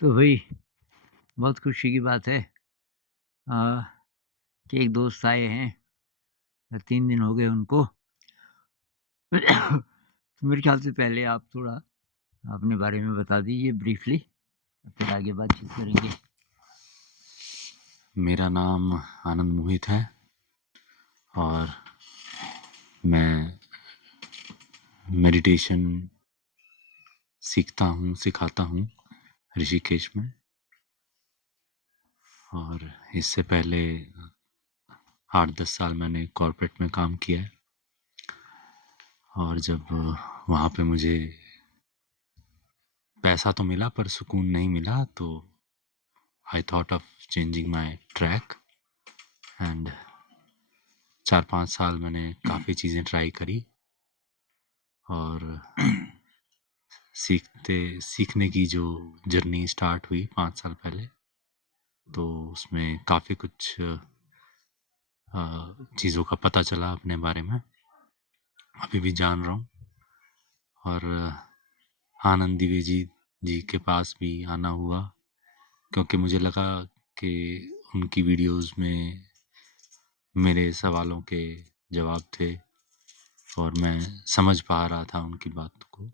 तो भाई बहुत खुशी की बात है आ, कि एक दोस्त आए हैं। 3 दिन हो गए उनको। तो मेरे ख्याल से पहले आप थोड़ा अपने बारे में बता दीजिए ब्रीफली, फिर आगे बातचीत करेंगे। मेरा नाम आनंद मोहित है और मैं मेडिटेशन सीखता हूँ, सिखाता हूँ ऋषिकेश में। और इससे पहले 8-10 साल मैंने कॉर्पोरेट में काम किया है। और जब वहाँ पे मुझे पैसा तो मिला पर सुकून नहीं मिला, तो I thought of changing my track. And 4-5 साल मैंने काफ़ी चीज़ें ट्राई करी और सीखने की जो जर्नी स्टार्ट हुई 5 साल पहले, तो उसमें काफ़ी कुछ चीज़ों का पता चला अपने बारे में, अभी भी जान रहा हूँ। और आनंद द्विवेदी जी के पास भी आना हुआ क्योंकि मुझे लगा कि उनकी वीडियोस में मेरे सवालों के जवाब थे और मैं समझ पा रहा था उनकी बात को।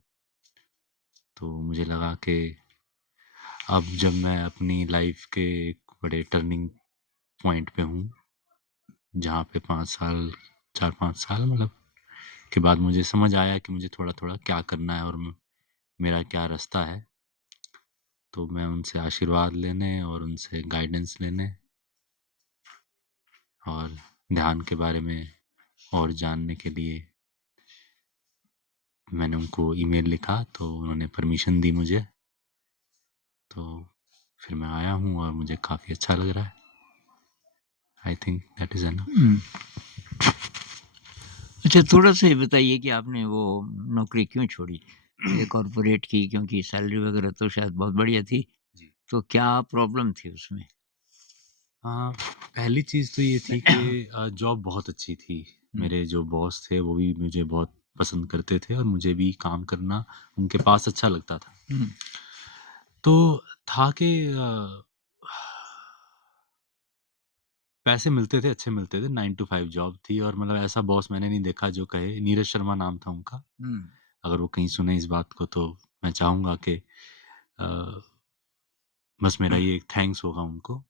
तो मुझे लगा कि अब जब मैं अपनी लाइफ के एक बड़े टर्निंग पॉइंट पे हूँ, जहाँ पे 4-5 साल मतलब के बाद मुझे समझ आया कि मुझे थोड़ा थोड़ा क्या करना है और मेरा क्या रास्ता है, तो मैं उनसे आशीर्वाद लेने और उनसे गाइडेंस लेने और ध्यान के बारे में और जानने के लिए मैंने उनको ईमेल लिखा, तो उन्होंने परमिशन दी मुझे। तो फिर मैं आया हूँ और मुझे काफ़ी अच्छा लग रहा है। I think that is enough. अच्छा, थोड़ा सा ये बताइए कि आपने वो नौकरी क्यों छोड़ी, ये कॉर्पोरेट की? क्योंकि सैलरी वगैरह तो शायद बहुत बढ़िया थी, जी। तो क्या प्रॉब्लम थी उसमें? हाँ, पहली चीज़ तो ये थी कि जॉब बहुत अच्छी थी। मेरे जो बॉस थे वो भी मुझे बहुत पसंद करते थे और मुझे भी काम करना उनके पास अच्छा लगता था। तो था कि पैसे मिलते थे, अच्छे मिलते थे, 9 टू 5 जॉब थी और मतलब ऐसा बॉस मैंने नहीं देखा जो कहे। नीरज शर्मा नाम था उनका। अगर वो कहीं सुने इस बात को तो मैं चाहूँगा कि अ, बस मेरा ये एक थैंक्स होगा उनको।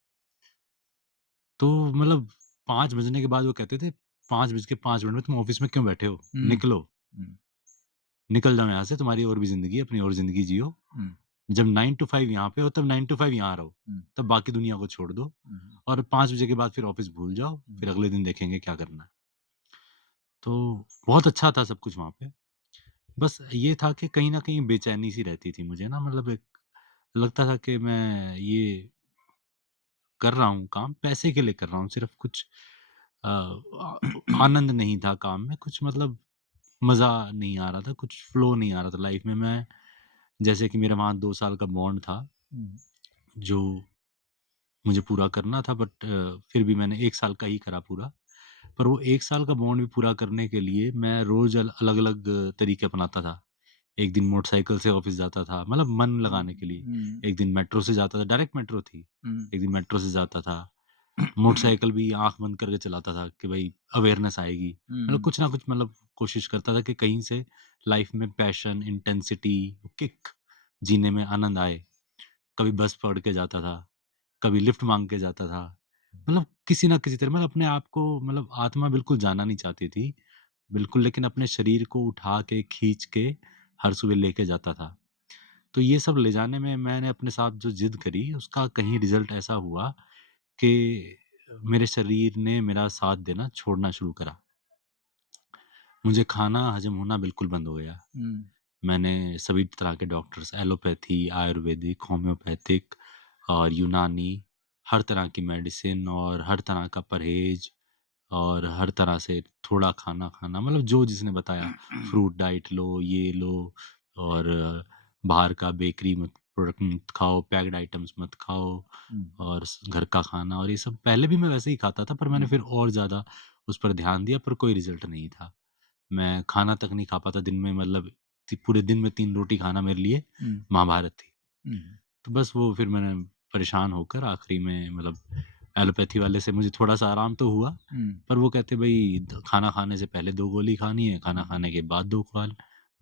तो मतलब 5 बजने के बाद वो कहते थे, 5 बज के 5 मिनट में तुम ऑफ़िस में क्यों बैठे हो? निकलो। निकल जाओ यहाँ से, तुम्हारी और भी ज़िंदगी है, अपनी और ज़िंदगी जियो। जब 9 टू 5 यहाँ पे हो, तब 9 टू 5 यहाँ रहो। तब बाकी दुनिया को छोड़ दो और 5 बजे के बाद फिर ऑफ़िस भूल जाओ, फिर अगले दिन देखेंगे क्या करना है। तो बहुत अच्छा था सब कुछ वहाँ पे। बस ये था कि कहीं न कहीं बेचैनी-सी रहती थी मुझे ना, मतलब एक लगता था कि मैं ये कर रहा हूँ काम, पैसे के लिए कर रहा हूँ सिर्फ़, कुछ आनंद नहीं था काम में, कुछ मतलब मज़ा नहीं आ रहा था, कुछ फ्लो नहीं आ रहा था लाइफ़ में। मैं जैसे कि मेरा वहाँ 2 साल का बॉन्ड था, जो मुझे पूरा करना था, बट फिर भी मैंने 1 साल का ही करा पूरा। पर वो 1 साल का बॉन्ड भी पूरा करने के लिए मैं रोज़ अलग-अलग तरीके अपनाता था। एक दिन मोटरसाइकिल से ऑफ़िस जाता था, मतलब मन लगाने के लिए। एक दिन मेट्रो से जाता था, डायरेक्ट मेट्रो थी। एक दिन मेट्रो से जाता था। मोटरसाइकिल भी आँख बंद करके चलाता था कि भाई अवेयरनेस आएगी। मतलब कुछ ना कुछ, मतलब कोशिश करता था कि कहीं से लाइफ़ में पैशन, इंटेंसिटी, किक जीने में आनंद आए। कभी बस पकड़ के जाता था, कभी लिफ्ट माँग के जाता था। मतलब किसी न किसी तरह, मतलब अपने आप को, मतलब आत्मा बिल्कुल जाना नहीं चाहती थी, बिल्कुल, लेकिन अपने शरीर को उठा के, खींच के हर सुबह लेके जाता था। तो ये सब ले जाने में मैंने अपने साथ जो ज़िद करी, उसका कहीं रिज़ल्ट ऐसा हुआ कि मेरे शरीर ने मेरा साथ देना छोड़ना शुरू करा। मुझे खाना हज़म होना बिल्कुल बंद हो गया। मैंने सभी तरह के डॉक्टर्स, एलोपैथी, आयुर्वेदिक, होम्योपैथिक और यूनानी, हर तरह की मेडिसिन और हर तरह का परहेज़ और हर तरह से थोड़ा खाना खाना, मतलब जो जिसने बताया, फ्रूट डाइट लो, ये लो, और बाहर का बेकरी मत प्रोडक्ट मत खाओ, पैक्ड आइटम्स मत खाओ, और घर का खाना और ये सब। पहले भी मैं वैसे ही खाता था, पर मैंने फिर और ज़्यादा उस पर ध्यान दिया, पर कोई रिज़ल्ट नहीं था। मैं खाना तक नहीं खा पाता दिन में, मतलब पूरे दिन में 3 रोटी खाना मेरे लिए महाभारत थी। तो बस वो फिर मैंने परेशान होकर आखिरी में मतलब एलोपैथी वाले से मुझे थोड़ा-सा आराम तो हुआ, पर वो कहते भई खाना खाने से पहले 2 गोली खानी है, खाना खाने के बाद 2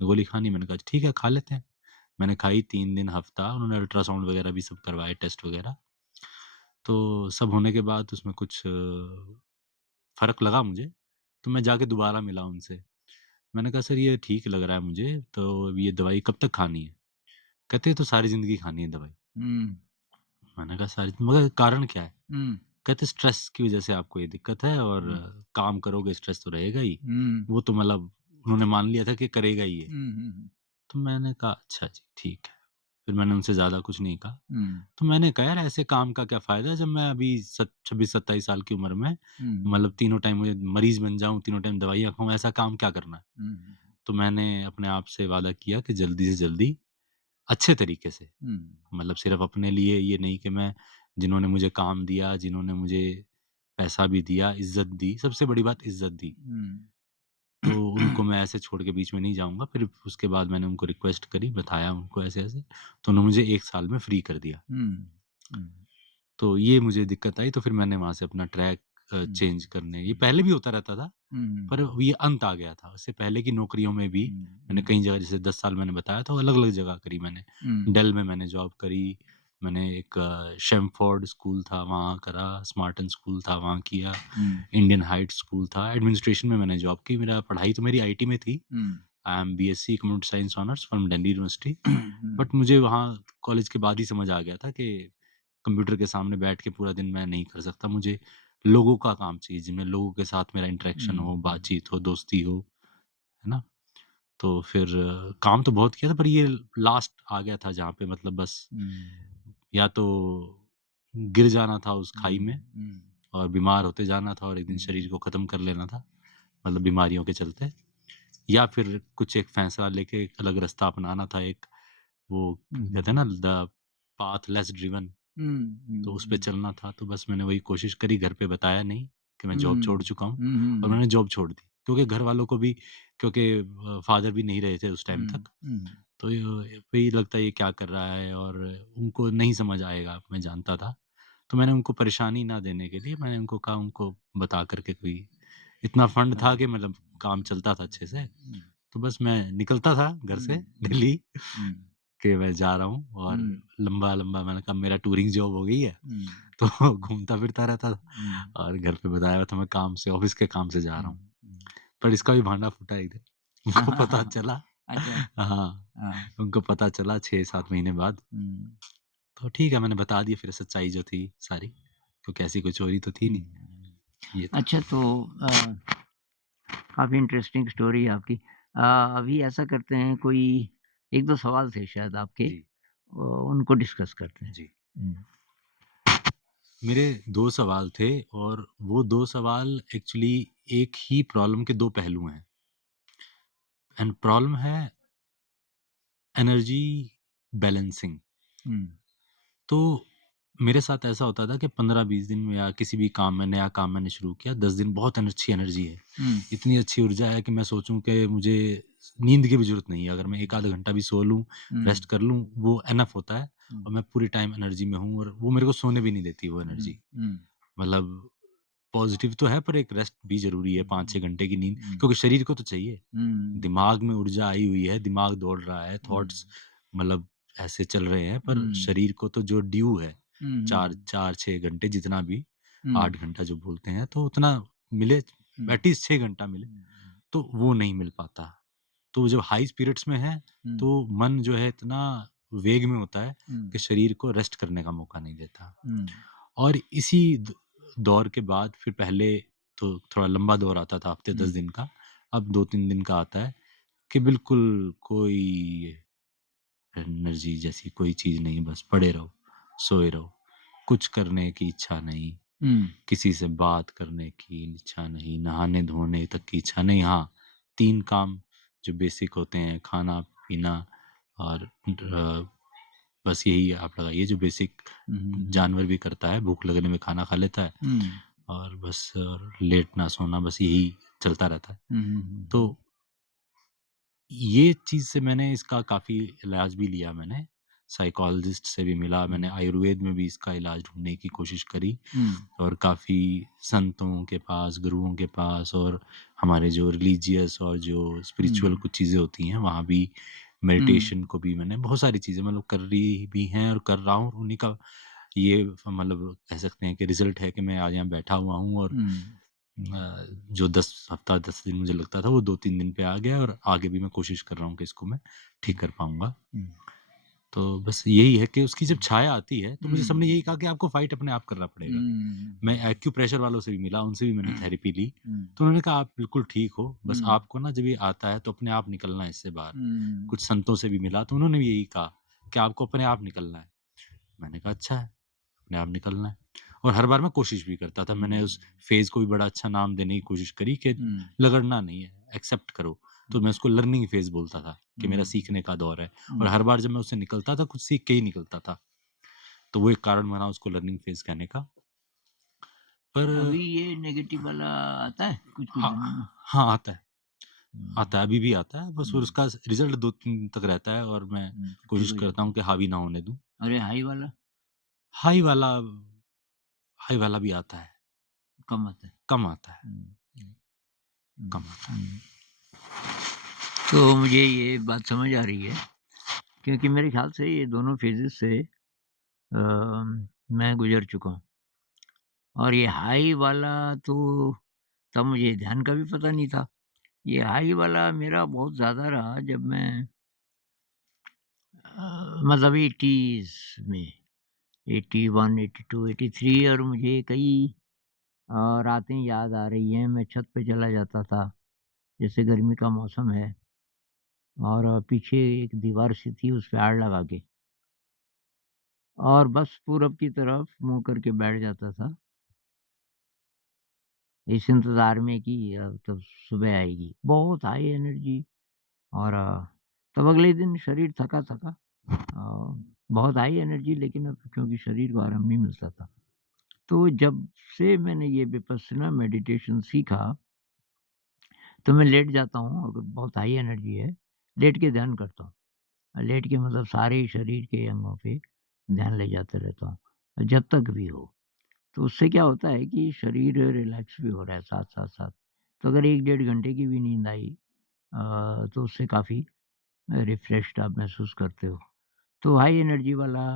गोली खानी है। मैंने कहा ठीक है, खा लेते हैं। मैंने खाई 3 दिन, हफ्ता, उन्होंने अल्ट्रासाउंड वगैरह भी सब करवाए, टेस्ट वगैरह। तो सब होने के बाद उसमें कुछ फ़र्क लगा मुझे, तो मैं जाके दोबारा मिला उनसे। मैंने कहा सर ये ठीक लग रहा है मुझे, तो ये दवाई कब तक खानी है? कहते ये तो सारी ज़िंदगी खानी है दवाई। हुँ, मैंने कहा सारी मगर कारण क्या है? हुँ, कहते स्ट्रेस की वज़ह से आपको ये दिक्कत है और हुँ, काम करोगे स्ट्रेस तो रहेगा ही। हुँ, वो तो मतलब उन्होंने मान लिया था कि करेगा ही ये। हुँ, हुँ, तो मैंने कहा अच्छा जी, ठीक है। फिर मैंने उनसे ज़्यादा कुछ नहीं कहा। हुँ, तो मैंने कहा यार ऐसे काम का क्या फ़ायदा जब मैं अभी 26-27 साल की उम्र में हुँ, मतलब तीनों टाइम मुझे मरीज़ बन जाऊँ, तीनों टाइम दवाइयाँ खाऊँ, ऐसा काम क्या करना है? हुँ, तो मैंने अपने आप से वादा किया कि जल्दी से जल्दी अच्छे तरीके से, हुँ, मतलब सिर्फ़ अपने लिए ये नहीं कि मैं जिन्होंने मुझे काम दिया, जिन्होंने मुझे पैसा भी दिया, इज़्ज़त दी, सबसे बड़ी बात इज़्ज़त दी। तो उनको मैं ऐसे छोड़ के बीच में नहीं जाऊँगा। फिर उसके बाद मैंने उनको रिक्वेस्ट करी, बताया उनको ऐसे-ऐसे, तो उन्होंने मुझे 1 साल में फ्री कर दिया। हुँ, हुँ, तो ये मुझे दिक्कत आई, तो फिर मैंने वहाँ से अपना ट्रैक हुँ, चेंज करने ये पहले भी होता रहता था, हुँ, पर ये अंत आ गया था। उससे पहले की नौकरियों में भी हुँ, मैंने हुँ, कई जगह जैसे 10 साल मैंने बताया तो अलग-अलग जगह करी मैंने। हुँ, डेल में मैंने जॉब करी, मैंने एक शेमफोर्ड स्कूल था वहाँ करा, स्मार्टन स्कूल था वहाँ किया, हुँ, इंडियन हाइट्स स्कूल था, एडमिनिस्ट्रेशन में मैंने जॉब की। मेरा पढ़ाई तो मेरी आईटी में थी। हुँ, I am BSc computer science honours from Delhi university. हुँ, बट मुझे वहाँ कॉलेज के बाद ही समझ आ गया था कि कंप्यूटर के सामने बैठ के पूरा दिन मैं नहीं कर सकता। मुझे लोगों का काम चाहिए, जिनमें लोगों के साथ मेरा इंटरेक्शन हुँ, हो, बातचीत हो, दोस्ती हो, है ना? तो फिर काम तो बहुत किया था पर ये लास्ट आ गया था जहाँ पे मतलब बस हुँ, या तो गिर जाना था उस खाई हुँ, में हुँ, और बीमार होते जाना था और एक दिन हुँ, शरीर को ख़त्म कर लेना था, मतलब बीमारियों के चलते। या फिर कुछ एक फैसला लेके एक अलग रास्ता अपनाना था, एक वो कहते हैं ना द पाथ लेस ड्रिवन, हुँ, तो उस पे हुँ, चलना था। तो बस मैंने वही कोशिश करी, घर पे बताया नहीं कि मैं जॉब छोड़ हुँ, चुका हूँ हुँ, और हुँ, मैंने जॉब छोड़ दी। क्योंकि घर वालों को भी क्योंकि फादर भी नहीं रहे थे उस टाइम हुँ, तक, हुँ, तो वही लगता है ये क्या कर रहा है और उनको नहीं समझ आएगा, मैं जानता था। तो मैंने उनको परेशानी ना देने के लिए मैंने उनको कहा उनको बता कर के कोई इतना फंड था कि मतलब काम चलता था अच्छे से। हुँ, तो बस मैं निकलता था घर हुँ, से हुँ, दिल्ली हुँ, कि मैं जा रहा हूँ और हुँ, लंबा-लंबा मैंने कहा मेरा टूरिंग जॉब हो गई है, हुँ, तो घूमता-फिरता रहता था हुँ, और घर पे बताया हुआ था मैं काम से ऑफ़िस के काम से जा रहा हुँ, हूँ। हुँ। पर इसका भी भांडा फूटा एक दिन। हाँ, उनको हाँ, पता हाँ। चला अच्छा, हाँ, हाँ। उनको पता चला 6-7 महीने बाद। हुँ, तो ठीक है मैंने बता दी फिर सच्चाई जो थी सारी, क्योंकि ऐसी कोई चोरी तो थी नहीं, हुँ। ये था। अच्छा तो काफ़ी इंटरेस्टिंग स्टोरी है आपकी। अभी ऐसा करते हैं कोई 1-2 सवाल थे शायद आपके जी, उनको डिस्कस करते हैं। जी। हुँ, मेरे 2 सवाल थे और वो 2 सवाल एक्चुअली एक ही प्रॉब्लम के 2 पहलू हैं एंड प्रॉब्लम है एनर्जी बैलेंसिंग। हुँ, तो मेरे साथ ऐसा होता था कि 15-20 दिन में या किसी भी काम में नया काम मैंने शुरू किया, 10 दिन बहुत अच्छी एनर्जी है। हुँ, इतनी अच्छी ऊर्जा है कि मैं सोचूँ कि मुझे नींद की भी ज़रूरत नहीं है। अगर मैं 1 आधा घंटा भी सो लूँ, हुँ, रेस्ट कर लूँ, वो इनफ होता है हुँ, और मैं पूरे टाइम एनर्जी में हूँ और वो मेरे को सोने भी नहीं देती वो हुँ, एनर्जी। हुँ, मतलब पॉज़िटिव तो है पर एक रेस्ट भी ज़रूरी है, हुँ, 5-6 घंटे की नींद हुँ, क्योंकि शरीर को तो चाहिए। हुँ, दिमाग में ऊर्जा आई हुई है, दिमाग दौड़ रहा है, हुँ, थॉट्स मतलब ऐसे चल रहे हैं, पर हुँ, शरीर को तो जो ड्यू है, हुँ, हुँ, 4-6 घंटे जितना भी, हुँ, 8 घंटा जो बोलते हैं, तो उतना मिले, हुँ, एटलीस्ट 6 घंटा मिले, हुँ, तो वो नहीं मिल पाता। तो जब हाई स्पिरिट्स में है, हुँ, तो मन जो है इतना वेग में होता है हुँ, कि शरीर को रेस्ट करने का मौका नहीं देता। हुँ, और इसी दौर के बाद फिर पहले तो थोड़ा लंबा दौर आता था हफ्ते 10 हुँ, दिन का, अब 2-3 दिन का आता है कि बिल्कुल कोई एनर्जी जैसी कोई चीज़ नहीं, बस पड़े रहो, सोए रहो, कुछ करने की इच्छा नहीं, हुँ, किसी से बात करने की इच्छा नहीं, नहाने-धोने तक की इच्छा नहीं। हाँ, 3 काम जो बेसिक होते हैं खाना-पीना और बस यही आप लगाइए जो बेसिक हुँ, हुँ, जानवर भी करता है, भूख लगने में खाना खा लेता है हुँ, और बस और लेटना, सोना बस यही चलता रहता है। हुँ, हुँ, हुँ, तो ये चीज़ से मैंने इसका काफ़ी इलाज भी लिया मैंने। साइकोलॉजिस्ट से भी मिला, मैंने आयुर्वेद में भी इसका इलाज ढूँढने की कोशिश करी हुँ, और काफ़ी संतों के पास, गुरुओं के पास और हमारे जो रिलीजियस और जो स्पिरिचुअल हुँ, कुछ चीज़ें होती हैं, वहाँ भी हुँ, मेडिटेशन को भी मैंने बहुत सारी चीज़ें मतलब कर रही भी हैं और कर रहा हूँ। उन्हीं का ये मतलब कह सकते हैं कि रिज़ल्ट है कि मैं आज यहाँ बैठा हुआ हूँ और हुँ, जो 10 हफ़्ता 10 दिन मुझे लगता था, वो 2-3 दिन पे आ गया और आगे भी मैं कोशिश कर रहा हूँ कि इसको मैं ठीक कर पाऊँगा। हुँ, तो बस यही है कि उसकी जब छाया आती है, तो मुझे सबने हुँ, यही कहा कि आपको फ़ाइट अपने आप करना पड़ेगा। मैं हुँ, एक्यूप्रेशर वालों से भी मिला, उनसे भी मैंने थेरेपी ली, हुँ, तो उन्होंने कहा आप बिल्कुल ठीक हो, बस हुँ, आपको ना जब ये आता है तो अपने आप निकलना है इससे बाहर। हुँ, कुछ संतों से भी मिला, तो उन्होंने भी यही कहा कि आपको अपने आप निकलना है। मैंने कहा अच्छा है, अपने आप निकलना है और हर बार मैं कोशिश भी करता था। मैंने उस फ़ेज़ को भी बड़ा अच्छा नाम देने की कोशिश करी कि हुँ, लगड़ना नहीं है, एक्सेप्ट करो। तो मैं उसको लर्निंग फ़ेज़ बोलता था कि मेरा हुँ, सीखने का दौर है और हुँ। हर बार जब मैं उससे निकलता था, कुछ सीख के ही निकलता था। तो वो एक कारण बना उसको लर्निंग फ़ेज़ कहने का। पर अभी ये नेगेटिव वाला आता है कुछ-कुछ हाँ, दिनों में? हाँ आता है। आता हुँ, है, अभी भी आता है, बस फिर हुँ, उसका रिज़ल्ट 2-3 दिन तक रहता है और मैं फिर ठीक कोशिश हो करता जाता हूँ है। कि हावी ना होने दूँ। अरे हाई वाला हाई वाला हाई वाला भी आता है, कम आता है। कम आता है, हुँ, हुँ, हुँ, कम आता है। हुँ। तो मुझे ये बात समझ आ रही है क्योंकि मेरे ख़्याल से ये दोनों फ़ेजेज़ से मैं गुज़र चुका हूँ और ये हाई वाला तो तब मुझे ध्यान का भी पता नहीं था। ये हाई वाला मेरा बहुत ज़्यादा रहा जब मैं मतलब 80s में 81, 82, 83 और मुझे कई रातें याद आ रही हैं, मैं छत पे चला जाता था, जैसे गर्मी का मौसम है और पीछे एक दीवार सी थी उस पे आड़ लगा के और बस पूरब की तरफ मुँह करके बैठ जाता था, इस इंतज़ार में कि तब सुबह आएगी। बहुत हाई एनर्जी और तब अगले दिन शरीर थका-थका बहुत हाई एनर्जी लेकिन अब क्योंकि शरीर को आराम नहीं मिलता था। तो जब से मैंने ये विपस्सना मेडिटेशन सीखा, तो मैं लेट जाता हूँ अगर बहुत हाई एनर्जी है, लेट के ध्यान करता हूँ। लेट के मतलब सारे शरीर के अंगों पे ध्यान ले जाते रहता हूँ, जब तक भी हो। तो उससे क्या होता है कि शरीर रिलैक्स भी हो रहा है साथ-साथ। तो अगर 1 डेढ़ घंटे की भी नींद आई तो उससे काफ़ी रिफ्रेश्ड आप महसूस करते हो। तो हाई एनर्जी वाला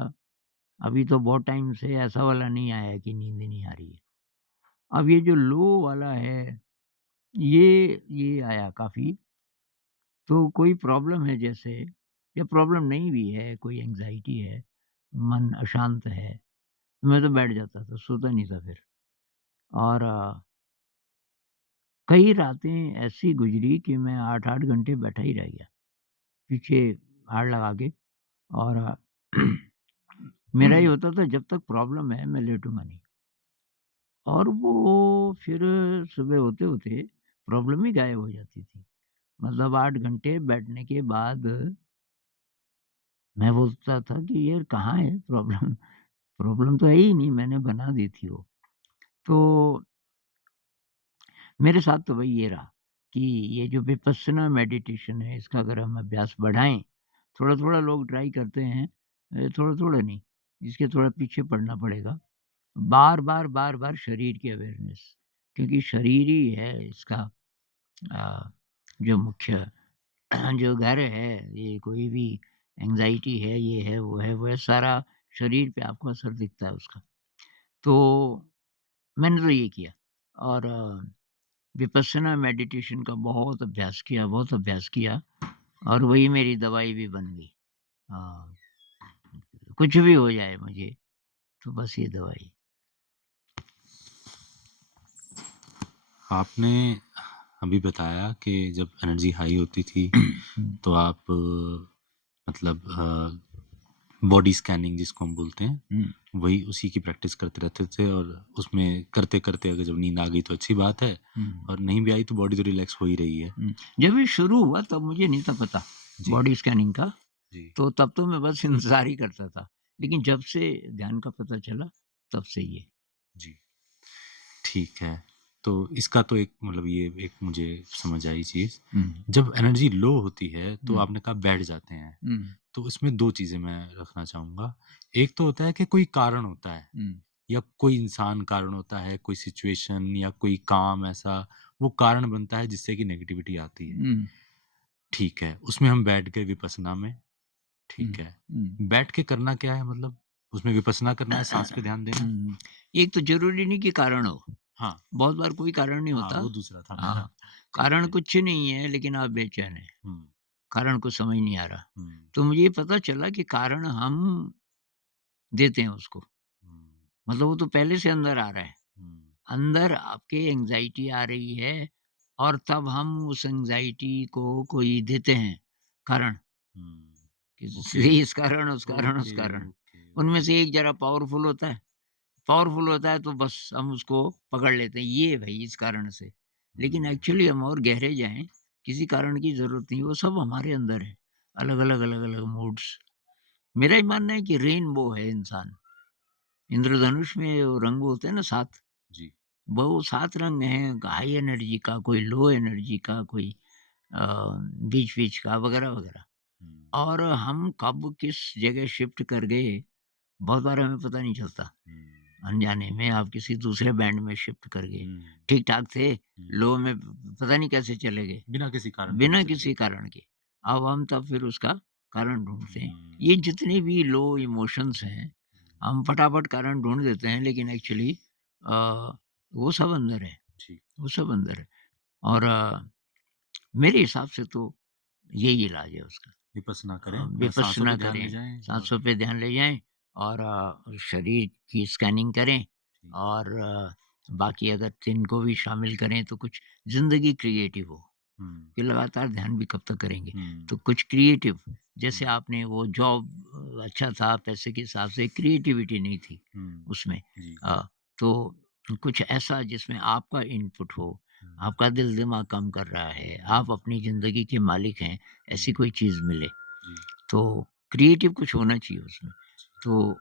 अभी तो बहुत टाइम से ऐसा वाला नहीं आया है कि नींद ही नहीं आ रही है। अब ये जो लो वाला है, ये आया काफ़ी। तो कोई प्रॉब्लम है जैसे या प्रॉब्लम नहीं भी है, कोई एंग्ज़ायटी है, मन अशांत है, मैं तो बैठ जाता था, सोता नहीं था फिर। और कई रातें ऐसी गुज़री कि मैं 8-8 घंटे बैठा ही रह गया, पीछे आड़ लगा के और मेरा ये होता था जब तक प्रॉब्लम है मैं लेटूँगा नहीं। और वो फिर सुबह होते-होते प्रॉब्लम ही गायब हो जाती थी। मतलब 8 घंटे बैठने के बाद मैं बोलता था कि यार कहाँ है प्रॉब्लम? प्रॉब्लम तो है ही नहीं, मैंने बना दी थी वो। तो मेरे साथ तो वही ये रहा कि ये जो विपस्सना मेडिटेशन है इसका अगर हम अभ्यास बढ़ाएँ, थोड़ा-थोड़ा लोग ट्राई करते हैं थोड़ा-थोड़ा नहीं, इसके थोड़ा पीछे पड़ना पड़ेगा। बार-बार, बार-बार शरीर की अवेयरनेस क्योंकि शरीर ही है इसका अ, जो मुख्य जो घर है, ये कोई भी एंग्ज़ायटी है, ये है, वो है, सारा शरीर पे आपको असर दिखता है उसका। तो मैंने तो ये किया और विपस्सना मेडिटेशन का बहुत अभ्यास किया और वही मेरी दवाई भी बन गई। हाँ, कुछ भी हो जाए मुझे, तो बस ये दवाई। आपने अभी बताया कि जब एनर्जी हाई होती थी, हुँ, तो आप मतलब बॉडी स्कैनिंग जिसको हम बोलते हैं, हुँ, वही उसी की प्रैक्टिस करते रहते थे और उसमें करते-करते अगर जब नींद आ गई तो अच्छी बात है हुँ, और नहीं भी आई तो बॉडी तो रिलैक्स हो ही रही है। हुँ। जब ये शुरू हुआ तब मुझे नहीं था पता जी, बॉडी स्कैनिंग का, जी, तो तब तो मैं बस इंतज़ार ही करता था। लेकिन जब से ध्यान का पता चला, तब से ये। जी। ठीक है। तो इसका तो एक मतलब ये एक मुझे समझ आई चीज़। हुँ, जब एनर्जी लो होती है तो हुँ, आपने कहा बैठ जाते हैं, हुँ, तो उसमें 2 चीज़ें मैं रखना चाहूँगा। एक तो होता है कि कोई कारण होता है हुँ, या कोई इंसान कारण होता है, कोई सिचुएशन या कोई काम ऐसा वो कारण बनता है जिससे कि नेगेटिविटी आती है। हुँ, ठीक है, उसमें हम बैठ गए विपश्यना में, हुँ, ठीक है। हुँ। बैठ के करना क्या है मतलब? उसमें विपश्यना करना है, साँस पे ध्यान देना है? हुँ, एक तो ज़रूरी नहीं कि कारण हो, हाँ, बहुत बार कोई कारण नहीं हाँ, होता। वो दूसरा था मेरा। हाँ, ठीक कारण है। कुछ नहीं है लेकिन आप बेचैन हैं, हुँ, कारण कुछ समझ नहीं आ रहा। हुँ, तो मुझे ये पता चला कि कारण हम देते हैं उसको, हुँ, मतलब वो तो पहले से अंदर आ रहा है। हुँ, अंदर आपके एंग्ज़ायटी आ रही है और तब हम उस एंग्ज़ायटी को कोई देते हैं कारण, हुँ। कि ओके, इस कारण, उस कारण, उस ओके, कारण। ओके, उनमें ओके। से एक ज़रा पावरफुल होता है तो बस हम उसको पकड़ लेते हैं, ये भई इस कारण से। लेकिन हुँ, एक्चुअली हम और गहरे जाएँ, किसी कारण की ज़रूरत नहीं, वो सब हमारे अंदर है। अलग-अलग, अलग-अलग मूड्स। मेरा ये मानना है कि रेनबो है इंसान। इंद्रधनुष में वो रंग होते हैं ना 7, जी। वो 7 रंग हैं, हाई एनर्जी का, कोई लो एनर्जी का, कोई अ, बीच-बीच का वगैरह-वगैरह। हुँ, और हम कब किस जगह शिफ्ट कर गए, बहुत बार हमें पता नहीं चलता। हुँ, अनजाने में आप किसी दूसरे बैंड में शिफ्ट कर गए। हुँ, ठीक-ठाक थे, हुँ। लो में पता नहीं कैसे चले गए, बिना किसी कारण के भी बिना चले किसी गए। कारण के। अब हम तब फिर उसका कारण ढूँढते हैं। हुँ, ये जितने भी लो इमोशंस हैं, हुँ। हम फटाफट कारण ढूँढ देते हैं लेकिन एक्चुअली वो सब अंदर है, जी, वो सब अंदर है। और मेरे हिसाब से तो यही इलाज है उसका। विपश्यना करें, साँसों पे विपश्यना ध्यान ले करें, जाएँ और साँसों पे ध्यान ले जाएँ और शरीर की स्कैनिंग करें जी, और बाकी अगर इनको भी शामिल करें तो कुछ ज़िंदगी क्रिएटिव हो, हुँ, कि लगातार ध्यान भी कब तक करेंगे। हुँ, तो कुछ क्रिएटिव जैसे हुँ, आपने वो जॉब अच्छा था, पैसे के हिसाब से क्रिएटिविटी नहीं थी हुँ, उसमें। जी, तो कुछ ऐसा जिसमें आपका इनपुट हो, हुँ, आपका दिल-दिमाग काम कर रहा है, हुँ, आप अपनी ज़िंदगी के मालिक हैं, ऐसी हुँ, कोई चीज़ मिले। जी, तो क्रिएटिव कुछ होना चाहिए उसमें। जी, तो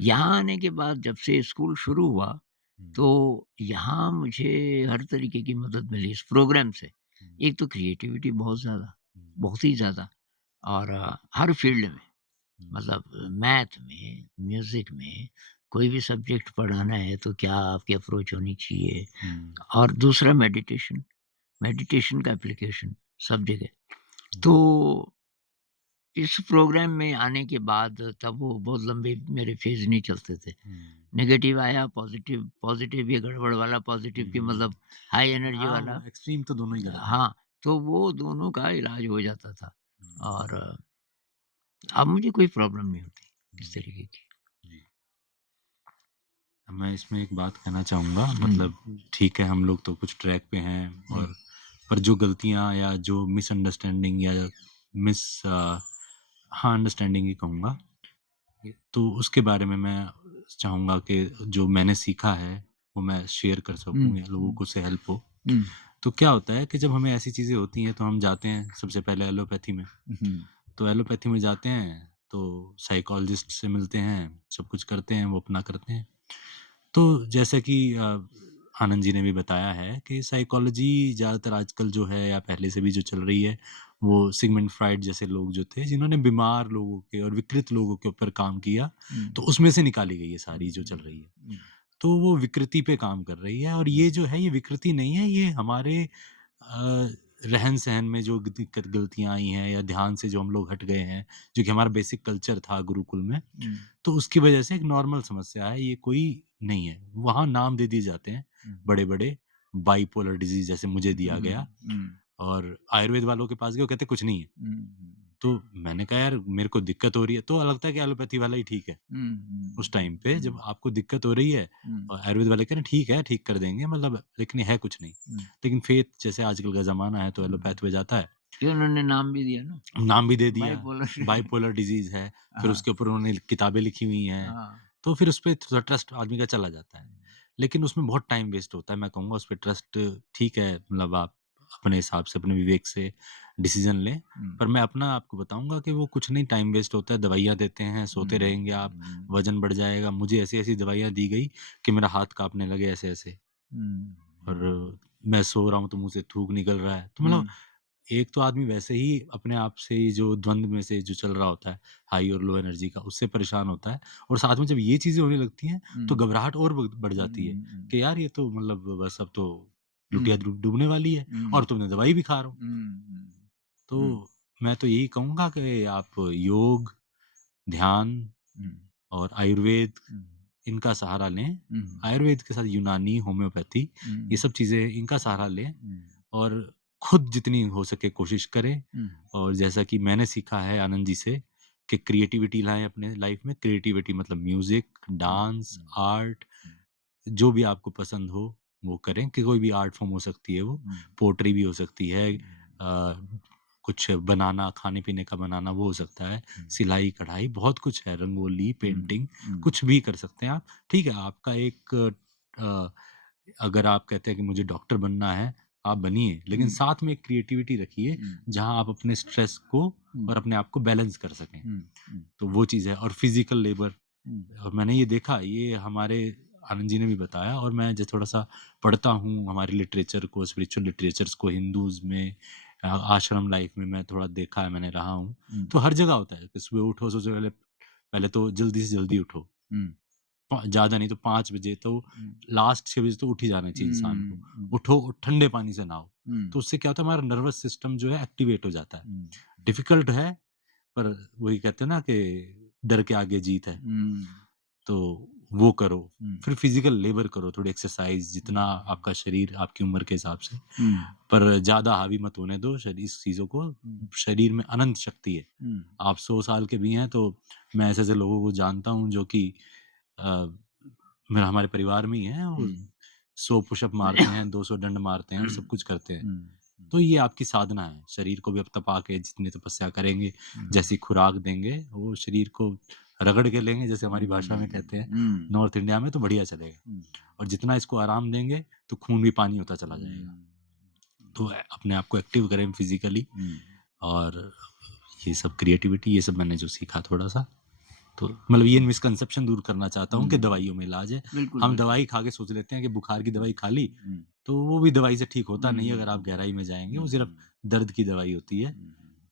यहाँ आने के बाद जब से स्कूल शुरू हुआ, हुँ, तो यहाँ मुझे हर तरीके की मदद मिली इस प्रोग्राम से। हुँ, एक तो क्रिएटिविटी बहुत ज़्यादा, हुँ, बहुत ही ज़्यादा और हर फ़ील्ड में हुँ, मतलब मैथ में, म्यूज़िक में, कोई भी सब्जेक्ट पढ़ाना है तो क्या आपकी अप्रोच होनी चाहिए हुँ, और दूसरा मेडिटेशन, मेडिटेशन का एप्लीकेशन सब जगह। हुँ, तो इस प्रोग्राम में आने के बाद तब वो बहुत लंबे मेरे फेज़ नहीं चलते थे। हुँ, नेगेटिव आया, पॉज़िटिव पॉज़िटिव ये गड़बड़ वाला, हुँ, पॉज़िटिव की मतलब हुँ। हाई एनर्जी हाँ, वाला। वो एक्सट्रीम तो दोनों ही गलत हैं। हाँ, तो वो दोनों का इलाज हो जाता था हुँ, और अब मुझे कोई प्रॉब्लम नहीं होती इस हुँ, तरीके की। जी। मैं इसमें एक बात कहना चाहूँगा हुँ, मतलब ठीक है, हम लोग तो कुछ ट्रैक पे हैं हुँ, और पर जो गलतियाँ या जो मिसअंडरस्टैंडिंग या मिस हाँ, अंडरस्टैंडिंग ही कहूँगा। तो उसके बारे में मैं चाहूँगा कि जो मैंने सीखा है, वो मैं शेयर कर हुँ, सकूँ या लोगों हुँ, को उससे हेल्प हो। हुँ, तो क्या होता है कि जब हमें ऐसी चीज़ें होती हैं, तो हम जाते हैं सबसे पहले एलोपैथी में। हुँ, तो एलोपैथी में जाते हैं, तो साइकोलॉजिस्ट से मिलते हैं, सब कुछ करते हैं, वो अपना करते हैं। तो जैसा कि आनंद जी ने भी बताया है कि साइकोलॉजी ज़्यादातर आजकल जो है या पहले से भी जो चल रही है, वो सिगमंड फ्राइड जैसे लोग जो थे, जिन्होंने बीमार लोगों के और विकृत लोगों के ऊपर काम किया, हुँ, तो उसमें से निकाली गई है हुँ, सारी जो चल हुँ, रही है। हुँ, तो वो विकृति पे काम कर रही है और हुँ, ये जो है, ये विकृति नहीं है, ये हमारे रहन-सहन में जो दिक्कत गलतियाँ आई हैं या ध्यान से जो हम लोग हट गए हैं, जो कि हमारा बेसिक कल्चर था गुरुकुल में, हुँ, तो उसकी वजह से एक नॉर्मल समस्या है, ये कोई नहीं है। वहाँ नाम दे दिए जाते हैं, हुँ, बड़े-बड़े बाइपोलर डिज़ीज़ जैसे मुझे दिया हुँ, गया हुँ, और आयुर्वेद वालों के पास गए, वो कहते कुछ नहीं है। हुँ, तो मैंने कहा यार मेरे को दिक्कत हो रही है, तो लगता है कि एलोपैथी वाला ही ठीक है। हुँ, उस हुँ, टाइम पे जब आपको दिक्कत हो रही है हुँ, और आयुर्वेद वाले कह रहे हैं ठीक है, ठीक कर देंगे मतलब लेकिन है कुछ नहीं। हुँ, लेकिन फ़ेथ जैसे आजकल का ज़माना है तो हुँ। एलोपैथ पे जाता है, कि उन्होंने नाम भी दिया ना, नाम भी दे दिया, बाइपोलर। बाइपोलर डिज़ीज़ है, फिर हाँ, उसके ऊपर उन्होंने किताबें लिखी हुई हैं, हाँ। तो फिर उसपे थोड़ा ट्रस्ट आदमी का चला जाता है। लेकिन उसमें बहुत टाइम वेस्ट होता है, मैं कहूँगा उसपे ट्रस्ट ठीक है, मतलब आप अपने हिसाब से, अपने विवेक से डिसीज़न लें, हुँ, पर मैं अपना आपको बताऊँगा कि वो कुछ नहीं टाइम वेस्ट होता है, दवाइयाँ देते हैं, सोते रहेंगे आप, हुँ, वज़न बढ़ जाएगा। मुझे ऐसी-ऐसी दवाइयाँ दी गई कि मेरा हाथ काँपने लगे ऐसे-ऐसे। और मैं सो रहा हूँ तो मुँह से थूक निकल रहा है। तो मतलब एक तो आदमी वैसे ही अपने आप से ही जो द्वंद में से जो चल रहा होता है, हाई और लो एनर्जी का, उससे परेशान होता है और साथ में जब ये चीज़ें होने लगती हैं, तो घबराहट और बढ़ जाती है कि यार ये तो मतलब बस अब तो लुटिया डूबने वाली है और तुमने दवाई भी खा रहे हो। तो मैं तो यही कहूँगा कि आप योग, ध्यान और आयुर्वेद इनका सहारा लें। आयुर्वेद के साथ यूनानी, होम्योपैथी ये सब चीज़ें इनका सहारा लें और खुद जितनी हो सके कोशिश करें। और जैसा कि मैंने सीखा है आनंद जी से कि क्रिएटिविटी लाएँ अपने लाइफ में। क्रिएटिविटी मतलब म्यूज़िक, डांस, आर्ट जो भी आपको पसंद हो वो करें कि कोई भी आर्ट फॉर्म हो सकती है वो, पोएट्री भी हो सकती है, कुछ बनाना, खाने-पीने का बनाना वो हो सकता है, सिलाई-कढ़ाई बहुत कुछ है, रंगोली, पेंटिंग कुछ भी कर सकते हैं आप। ठीक है, आपका एक अ, अगर आप कहते हैं कि मुझे डॉक्टर बनना है, आप बनिए, लेकिन साथ में एक क्रिएटिविटी रखिए, जहाँ आप अपने स्ट्रेस को और अपने आप को बैलेंस कर सकें। तो वो चीज़ है और फिज़िकल लेबर और मैंने ये देखा, ये हमारे आनंद जी ने भी बताया और मैं जो थोड़ा-सा पढ़ता हूँ हमारे लिटरेचर को, स्पिरिचुअल लिटरेचर्स को हिंदूज़ में आश्रम लाइफ़ में मैं थोड़ा देखा है, मैंने रहा हूँ। तो हर जगह होता है कि सुबह उठो, सबसे पहले पहले तो जल्दी से जल्दी उठो। ज़्यादा नहीं तो 5 बजे तो लास्ट 6 बजे तो उठ ही जाना चाहिए इंसान को। उठो और ठंडे पानी से नहाओ। तो उससे क्या होता है हमारा नर्वस सिस्टम जो है एक्टिवेट हो जाता है। डिफ़िकल्ट है पर वही कहते हैं ना कि डर के आगे जीत है। तो वो करो। फिर फिज़िकल लेबर करो, थोड़ी एक्सरसाइज़ जितना आपका शरीर आपकी उम्र के हिसाब से। पर ज़्यादा हावी मत होने दो इस चीज़ों को। शरीर में अनंत शक्ति है। आप 100 साल के भी हैं तो मैं ऐसे-ऐसे लोगों को जानता हूँ जो कि अ, मेरा हमारे परिवार में ही हैं वो 100 पुशअप मारते हैं, 200 डंड मारते हैं और सब कुछ करते हैं। तो ये आपकी साधना है। शरीर को भी अब तपा के जितनी तपस्या करेंगे, जैसी खुराक देंगे, वो शरीर को रगड़ के लेंगे जैसे हमारी भाषा में कहते हैं, नॉर्थ इंडिया में तो बढ़िया चलेगा। और जितना इसको आराम देंगे तो खून भी पानी होता चला जाएगा। तो अपने आप को एक्टिव करें फिज़िकली और ये सब क्रिएटिविटी ये सब मैंने जो सीखा थोड़ा-सा तो मतलब ये मिसकंसेप्शन दूर करना चाहता हूँ कि दवाइयों में इलाज है। हम दवाई खा के सोच लेते हैं कि बुखार की दवाई खा ली, तो वो भी दवाई से ठीक होता नहीं है अगर आप गहराई में जाएँगे, वो सिर्फ़ दर्द की दवाई होती है।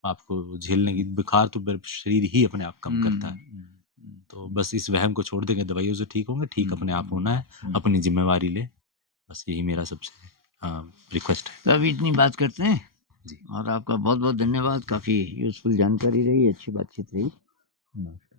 आपको झेलने की बुखार तो शरीर ही अपने आप कम करता है। तो बस इस वहम को छोड़ देंगे दवाइयों से ठीक होंगे, ठीक अपने आप होना है, अपनी ज़िम्मेवारी लें। बस यही मेरा सबसे रिक्वेस्ट है। तो अभी इतनी बात करते हैं जी। और आपका बहुत-बहुत धन्यवाद। काफ़ी यूज़फुल जानकारी रही, अच्छी बातचीत रही। नमस्कार।